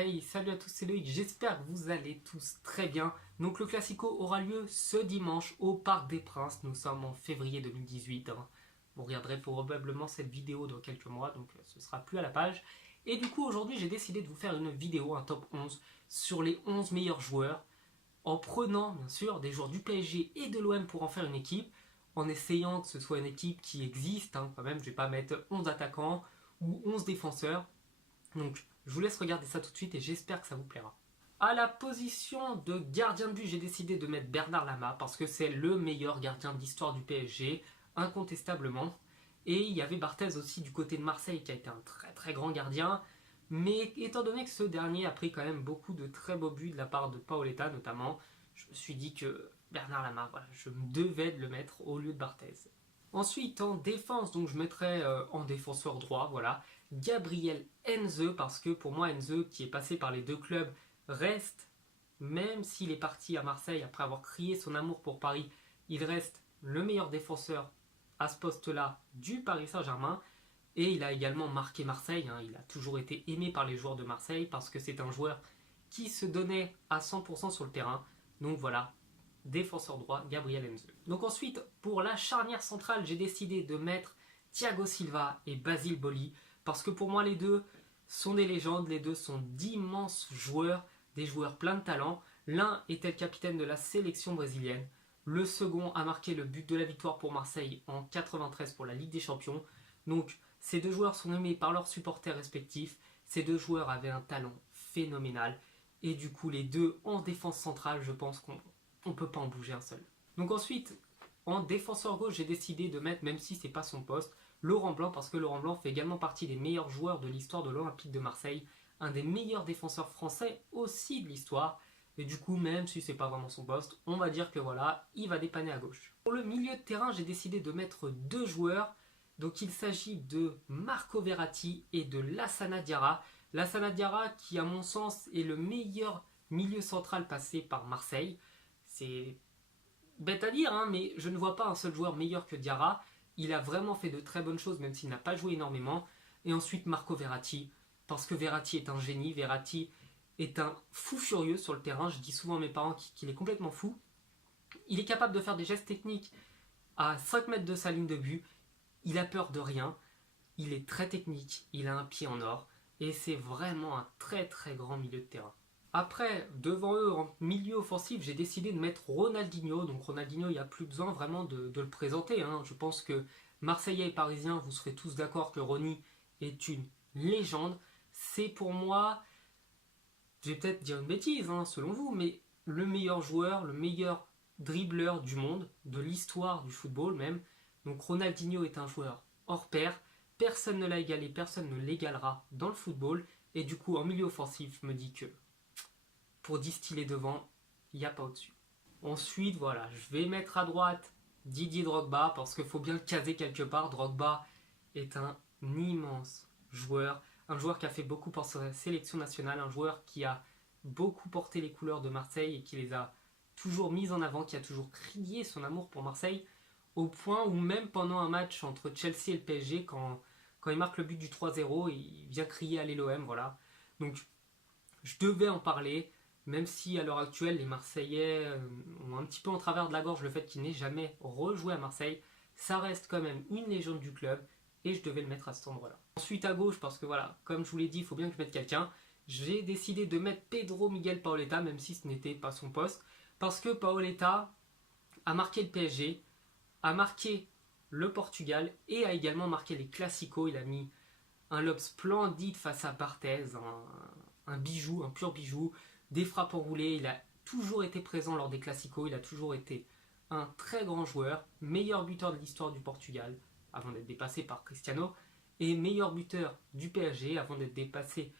Hey, salut à tous, c'est Loïc, j'espère que vous allez tous très bien. Donc le Classico aura lieu ce dimanche au Parc des Princes, nous sommes en février 2018. Vous regarderez probablement cette vidéo dans quelques mois, donc ce sera plus à la page. Et du coup aujourd'hui j'ai décidé de vous faire une vidéo, un top 11, sur les 11 meilleurs joueurs, en prenant bien sûr des joueurs du PSG et de l'OM pour en faire une équipe, en essayant que ce soit une équipe qui existe, quand même, je vais pas mettre 11 attaquants ou 11 défenseurs. Donc je vous laisse regarder ça tout de suite et j'espère que ça vous plaira. À la position de gardien de but, j'ai décidé de mettre Bernard Lama parce que c'est le meilleur gardien de l'histoire du PSG, incontestablement. Et il y avait Barthez aussi du côté de Marseille qui a été un très très grand gardien. Mais étant donné que ce dernier a pris quand même beaucoup de très beaux buts de la part de Paoletta notamment, je me suis dit que Bernard Lama, voilà, je me devais de le mettre au lieu de Barthez. Ensuite, en défense, donc je mettrais en défenseur droit, voilà, Gabriel Heinze, parce que pour moi, Heinze, qui est passé par les deux clubs, reste, même s'il est parti à Marseille après avoir crié son amour pour Paris, il reste le meilleur défenseur à ce poste-là du Paris Saint-Germain. Et il a également marqué Marseille, il a toujours été aimé par les joueurs de Marseille parce que c'est un joueur qui se donnait à 100% sur le terrain. Donc voilà, défenseur droit, Gabriel Heinze. Donc ensuite, pour la charnière centrale, j'ai décidé de mettre Thiago Silva et Basile Boli, parce que pour moi, les deux sont des légendes, les deux sont d'immenses joueurs, des joueurs pleins de talent. L'un était le capitaine de la sélection brésilienne, le second a marqué le but de la victoire pour Marseille en 93 pour la Ligue des Champions. Donc ces deux joueurs sont aimés par leurs supporters respectifs, ces deux joueurs avaient un talent phénoménal, et du coup les deux en défense centrale, je pense qu'on ne peut pas en bouger un seul. Donc ensuite, en défenseur gauche, j'ai décidé de mettre, même si c'est pas son poste, Laurent Blanc, parce que Laurent Blanc fait également partie des meilleurs joueurs de l'histoire de l'Olympique de Marseille, un des meilleurs défenseurs français aussi de l'histoire, et du coup, même si c'est pas vraiment son poste, on va dire que voilà, il va dépanner à gauche. Pour le milieu de terrain, j'ai décidé de mettre deux joueurs, donc il s'agit de Marco Verratti et de Lassana Diarra. Lassana Diarra qui, à mon sens, est le meilleur milieu central passé par Marseille. C'est bête à dire, mais je ne vois pas un seul joueur meilleur que Diarra. Il a vraiment fait de très bonnes choses, même s'il n'a pas joué énormément. Et ensuite Marco Verratti, parce que Verratti est un génie, Verratti est un fou furieux sur le terrain. Je dis souvent à mes parents qu'il est complètement fou. Il est capable de faire des gestes techniques à 5 mètres de sa ligne de but. Il a peur de rien. Il est très technique, il a un pied en or. Et c'est vraiment un très très grand milieu de terrain. Après, devant eux, en milieu offensif, j'ai décidé de mettre Ronaldinho. Donc Ronaldinho, il n'y a plus besoin vraiment de le présenter. Je pense que Marseillais et Parisiens, vous serez tous d'accord que Ronny est une légende. C'est pour moi, je vais peut-être dire une bêtise selon vous, mais le meilleur joueur, le meilleur dribbleur du monde, de l'histoire du football même. Donc Ronaldinho est un joueur hors pair. Personne ne l'a égalé, personne ne l'égalera dans le football. Et du coup, en milieu offensif, je me dis que pour distiller devant, il n'y a pas au-dessus. Ensuite, voilà, je vais mettre à droite Didier Drogba parce qu'il faut bien le caser quelque part. Drogba est un immense joueur, un joueur qui a fait beaucoup pour sa sélection nationale, un joueur qui a beaucoup porté les couleurs de Marseille et qui les a toujours mises en avant, qui a toujours crié son amour pour Marseille, au point où même pendant un match entre Chelsea et le PSG, quand il marque le but du 3-0, il vient crier allez l'OM, voilà. Donc je devais en parler. Même si à l'heure actuelle les Marseillais ont un petit peu en travers de la gorge le fait qu'il n'ait jamais rejoué à Marseille, ça reste quand même une légende du club et je devais le mettre à cet endroit-là. Ensuite à gauche, parce que voilà, comme je vous l'ai dit, il faut bien que je mette quelqu'un, j'ai décidé de mettre Pedro Miguel Paoletta, même si ce n'était pas son poste, parce que Paoletta a marqué le PSG, a marqué le Portugal et a également marqué les Classicos. Il a mis un lob splendide face à Barthez, un bijou, un pur bijou, des frappes enroulées, il a toujours été présent lors des Classicos, il a toujours été un très grand joueur, meilleur buteur de l'histoire du Portugal, avant d'être dépassé par Cristiano, et meilleur buteur du PSG, avant d'être dépassé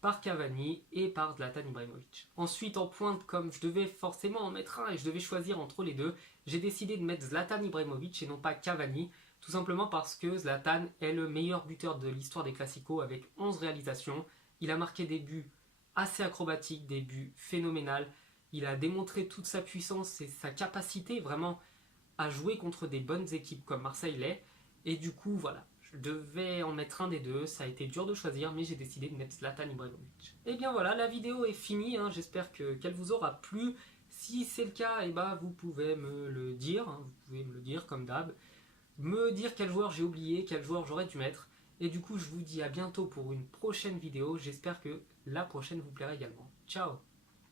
par Cavani et par Zlatan Ibrahimovic. Ensuite, en pointe, comme je devais forcément en mettre un et je devais choisir entre les deux, j'ai décidé de mettre Zlatan Ibrahimovic et non pas Cavani, tout simplement parce que Zlatan est le meilleur buteur de l'histoire des Classicos avec 11 réalisations. Il a marqué des buts assez acrobatique, des buts phénoménal. Il a démontré toute sa puissance et sa capacité vraiment à jouer contre des bonnes équipes comme Marseille l'est. Et du coup, voilà, Je devais en mettre un des deux, ça a été dur de choisir, mais j'ai décidé de mettre Zlatan Ibrahimovic. Et bien voilà, la vidéo est finie, hein. J'espère qu'elle vous aura plu. Si c'est le cas, eh ben, vous pouvez me le dire, hein. Vous pouvez me le dire comme d'hab. Me dire quel joueur j'ai oublié, quel joueur j'aurais dû mettre. Et du coup, je vous dis à bientôt pour une prochaine vidéo. J'espère que la prochaine vous plaira également. Ciao!